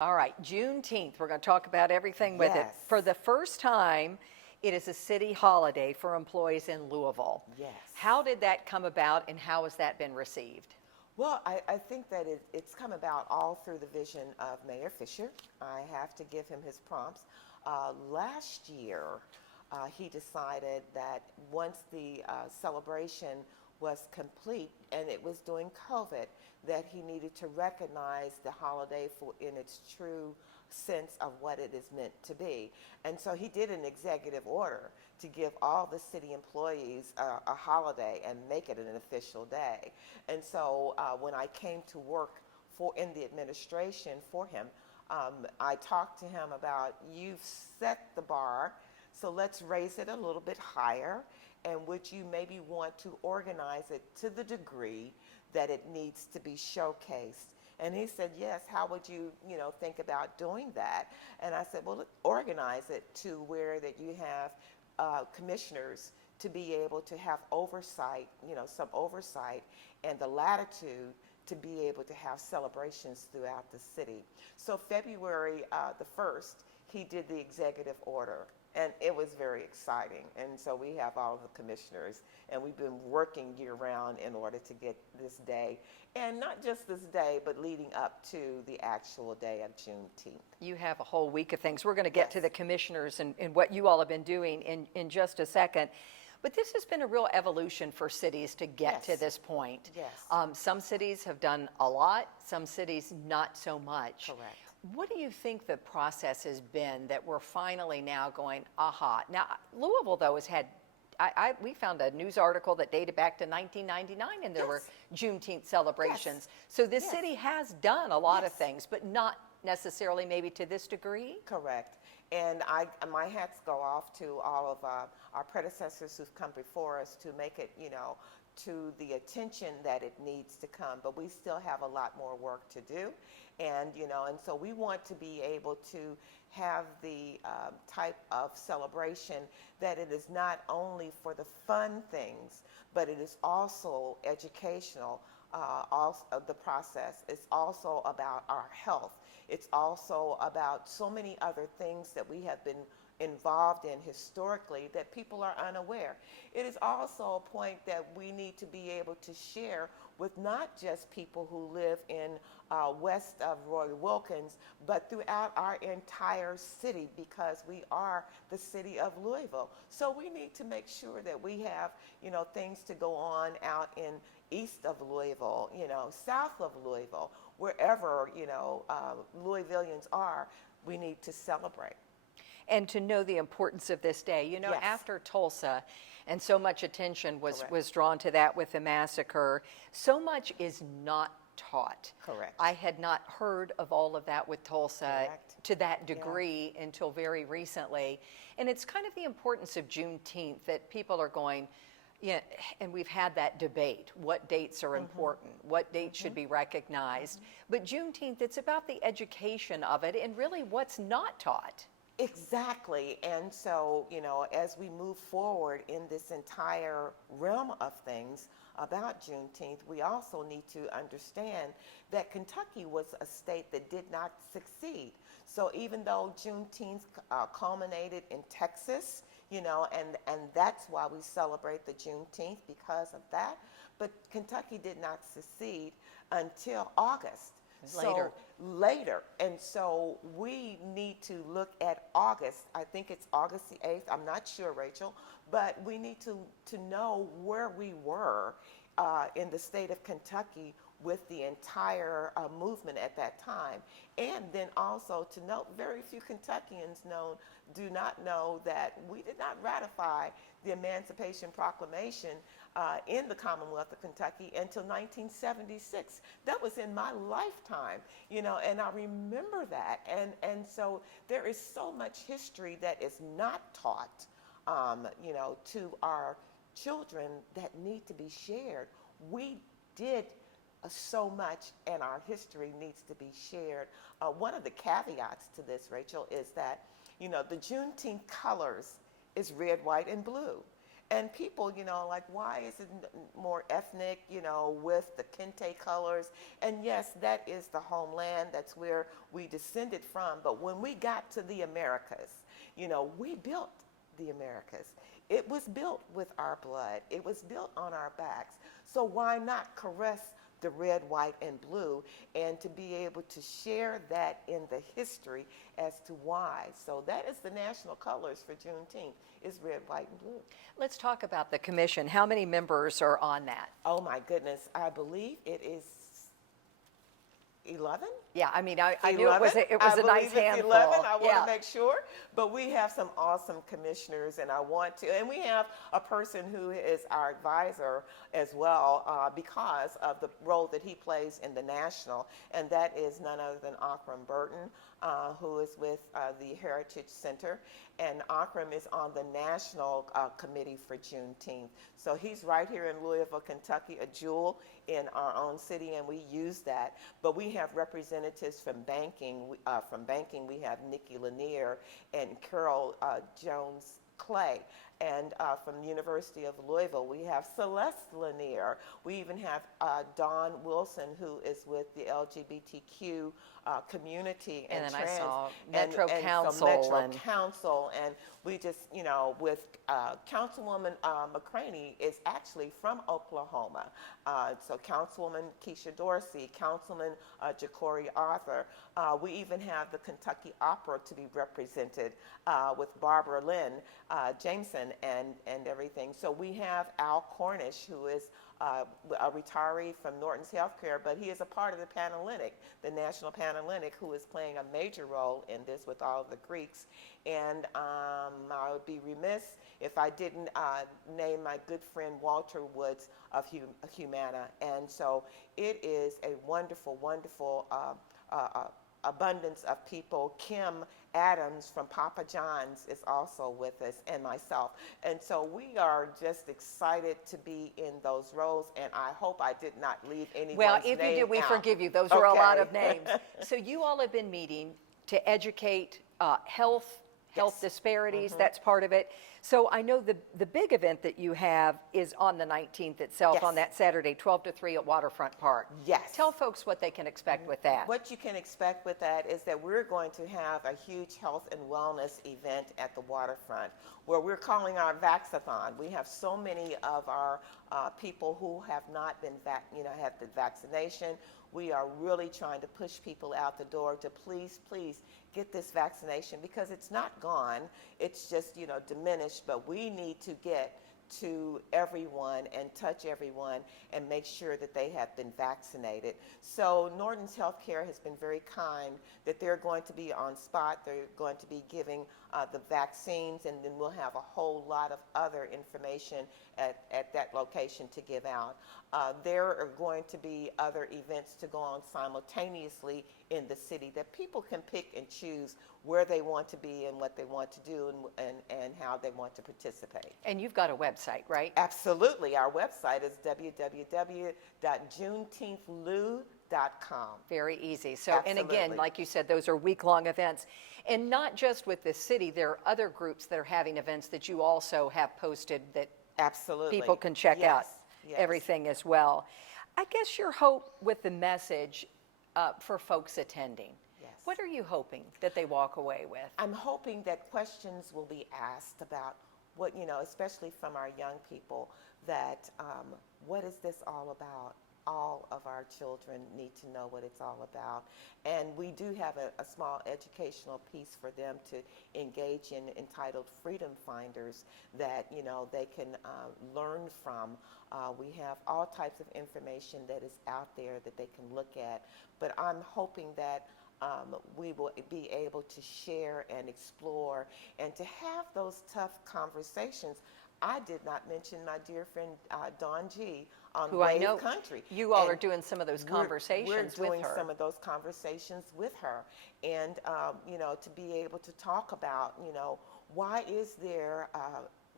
All right, Juneteenth. We're going to talk about everything with it. Yes. For the first time, it is a city holiday for employees in Louisville. Yes. How did that come about and how has that been received? Well, I think that it's come about all through the vision of Mayor Fisher. I have to give him his prompts. Last year, he decided that once the celebration was complete and it was during COVID, that he needed to recognize the holiday for in its true sense of what it is meant to be. And so he did an executive order to give all the city employees a holiday and make it an official day. And so when I came to work in the administration for him, I talked to him about, you've set the bar, so let's raise it a little bit higher. And would you maybe want to organize it to the degree that it needs to be showcased? And he said, yes, how would you, think about doing that? And I said, well, let's organize it to where that you have commissioners to be able to have oversight, some oversight and the latitude to be able to have celebrations throughout the city. So February the 1st, he did the executive order. And it was very exciting. And so we have all of the commissioners, and we've been working year-round in order to get this day. And not just this day, but leading up to the actual day of Juneteenth. You have a whole week of things. We're going to get to the commissioners and what you all have been doing in just a second. But this has been a real evolution for cities to get to this point. Yes. Some cities have done a lot, some cities not so much. Correct. What do you think the process has been that we're finally now going, aha? Now, Louisville, though, has had, we found a news article that dated back to 1999, and there were Juneteenth celebrations. Yes. So this city has done a lot of things, but not necessarily maybe to this degree? Correct. And my hats go off to all of our predecessors who've come before us to make it, to the attention that it needs to come. But we still have a lot more work to do. And, and so we want to be able to have the type of celebration that it is not only for the fun things, but it is also educational. Also the process. It's also about our health. It's also about so many other things that we have been involved in historically that people are unaware. It is also a point that we need to be able to share with not just people who live in west of Roy Wilkins, but throughout our entire city, because we are the city of Louisville. So we need to make sure that we have, things to go on out in east of Louisville, south of Louisville, wherever, Louisvillians are, we need to celebrate. And to know the importance of this day. After Tulsa, and so much attention was drawn to that with the massacre, so much is not taught. Correct. I had not heard of all of that with Tulsa to that degree until very recently. And it's kind of the importance of Juneteenth that people are going, and we've had that debate. What dates are important? What dates should be recognized? But Juneteenth, it's about the education of it and really what's not taught. Exactly. And so, as we move forward in this entire realm of things about Juneteenth, we also need to understand that Kentucky was a state that did not succeed. So even though Juneteenth culminated in Texas, and that's why we celebrate the Juneteenth, because of that, but Kentucky did not succeed until August. Later. And so we need to look at August. I think it's August the 8th. I'm not sure, Rachel. But we need to know where we were in the state of Kentucky with the entire movement at that time. And then also to note, very few Kentuckians do not know that we did not ratify the Emancipation Proclamation in the Commonwealth of Kentucky until 1976. That was in my lifetime, and I remember that. And so there is so much history that is not taught, to our children that need to be shared. We did so much, and our history needs to be shared. One of the caveats to this, Rachel, is that, the Juneteenth colors is red, white, and blue. And people, like, why is it more ethnic, with the kente colors? And yes, that is the homeland. That's where we descended from. But when we got to the Americas, we built the Americas. It was built with our blood. It was built on our backs. So why not caress the red, white, and blue, and to be able to share that in the history as to why. So that is the national colors for Juneteenth, is red, white, and blue. Let's talk about the commission. How many members are on that? Oh my goodness, I believe it is 11? Yeah, I mean, I knew it was a nice handful. 11. I want yeah. to make sure. But we have some awesome commissioners, and and we have a person who is our advisor as well because of the role that he plays in the national, and that is none other than Akram Burton, who is with the Heritage Center. And Akram is on the national committee for Juneteenth. So he's right here in Louisville, Kentucky, a jewel in our own city, and we use that. But we have representatives from banking. We have Nikki Lanier and Carol Jones Clay. And from the University of Louisville, we have Celeste Lanier. We even have Dawn Wilson, who is with the LGBTQ community and then trans, I saw Metro and Council. So Metro Council, and we just, with Councilwoman McCraney is actually from Oklahoma. So Councilwoman Keisha Dorsey, Councilman Ja'Cory Arthur. We even have the Kentucky Opera to be represented with Barbara Lynn Jameson and everything. So we have Al Cornish, who is a retiree from Norton's Healthcare, but he is a part of the Panhellenic, the National Panhellenic, who is playing a major role in this with all of the Greeks. And I would be remiss if I didn't name my good friend Walter Woods of Humana. And so it is a wonderful, wonderful abundance of people. Kim Adams from Papa John's is also with us, and myself. And so we are just excited to be in those roles, and I hope I did not leave anyone's Well, if name you did, we out. forgive you. Those were a lot of names. So you all have been meeting to educate health disparities. That's part of it. So I know the big event that you have is on the 19th itself, Yes. on that Saturday, 12 to 3 at Waterfront Park. Yes. Tell folks what they can expect with that. What you can expect with that is that we're going to have a huge health and wellness event at the waterfront where we're calling our Vaxathon. We have so many of our people who have not been had the vaccination. We are really trying to push people out the door to please get this vaccination, because it's not gone. It's just, diminished, but we need to get to everyone and touch everyone and make sure that they have been vaccinated. So Norton's Healthcare has been very kind that they're going to be on spot. They're going to be giving the vaccines, and then we'll have a whole lot of other information at that location to give out. There are going to be other events to go on simultaneously in the city that people can pick and choose where they want to be and what they want to do and how they want to participate. And you've got a website, right? Absolutely. Our website is www.juneteenthlu.com. Very easy. So, and again, Absolutely. like you said, those are week-long events. And not just with the city, there are other groups that are having events that you also have posted that Absolutely. people can check out Yes. everything as well. I guess your hope with the message for folks attending, Yes. what are you hoping that they walk away with? I'm hoping that questions will be asked about what, especially from our young people, that what is this all about? All of our children need to know what it's all about. And we do have a small educational piece for them to engage in entitled Freedom Finders that, they can learn from. We have all types of information that is out there that they can look at. But I'm hoping that we will be able to share and explore and to have those tough conversations. I did not mention my dear friend Dawn G. on Who I Wave know Country. you all And are doing some of those conversations we're with doing her. some of those conversations with her. And, to be able to talk about, why is there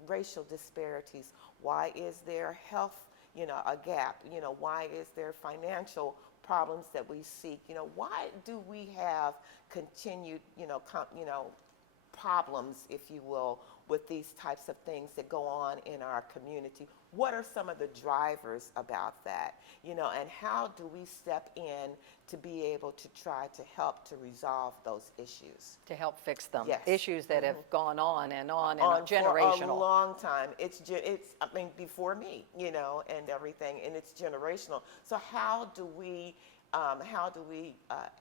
racial disparities? Why is there health, a gap? Why is there financial problems that we seek? Why do we have continued, problems, if you will, with these types of things that go on in our community. What are some of the drivers about that? You know, and how do we step in to be able to try to help to resolve those issues? To help fix them. Yes. Issues that have gone on and On generational. for a long time. It's I mean, before me, you know, and everything, and it's generational. So how do we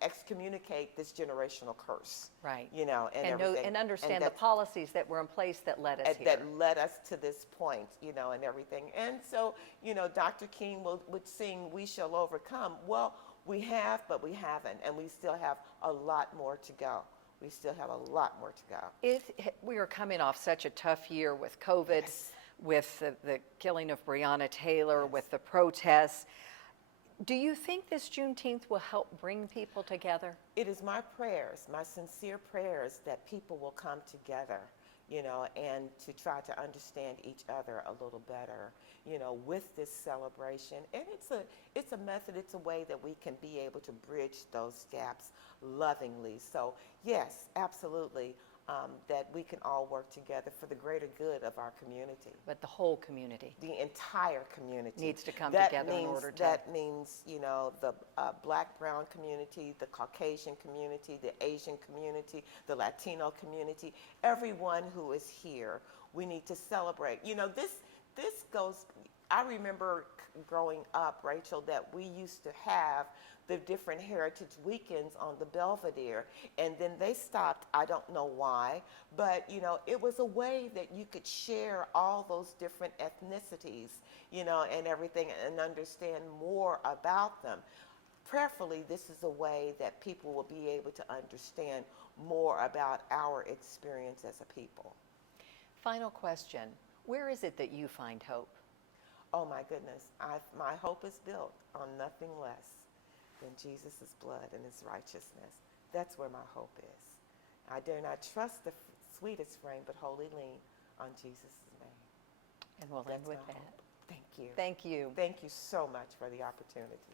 excommunicate this generational curse? Right. You know, and know, everything. and understand And the that's- policies that were in place that led us here. that led us to this point, you know, and everything. And so, you know, Dr. King would sing, "We shall overcome." Well, we have, but we haven't, and we still have a lot more to go. We still have a lot more to go. We are coming off such a tough year with COVID, Yes. with the killing of Breonna Taylor, Yes. with the protests. Do you think this Juneteenth will help bring people together? It is my prayers, my sincere prayers, that people will come together, you know, and to try to understand each other a little better, you know, with this celebration. And it's a method, it's a way that we can be able to bridge those gaps lovingly. So yes, absolutely, that we can all work together for the greater good of our community. But the whole community The entire community needs to come That together in means- order to. That means, you know, the Black, brown community, the Caucasian community, the Asian community, the Latino community, everyone who is here. We need to celebrate. You know, this goes. I remember growing up, Rachel, that we used to have the different heritage weekends on the Belvedere, and then they stopped. I don't know why, but you know, it was a way that you could share all those different ethnicities, you know, and everything, and understand more about them. Prayerfully, this is a way that people will be able to understand more about our experience as a people. Final question. Where is it that you find hope? Oh my goodness, my hope is built on nothing less than Jesus' blood and his righteousness. That's where my hope is. I dare not trust the sweetest frame, but wholly lean on Jesus' name. And we'll end That's with my that. hope. Thank you. Thank you. Thank you so much for the opportunity.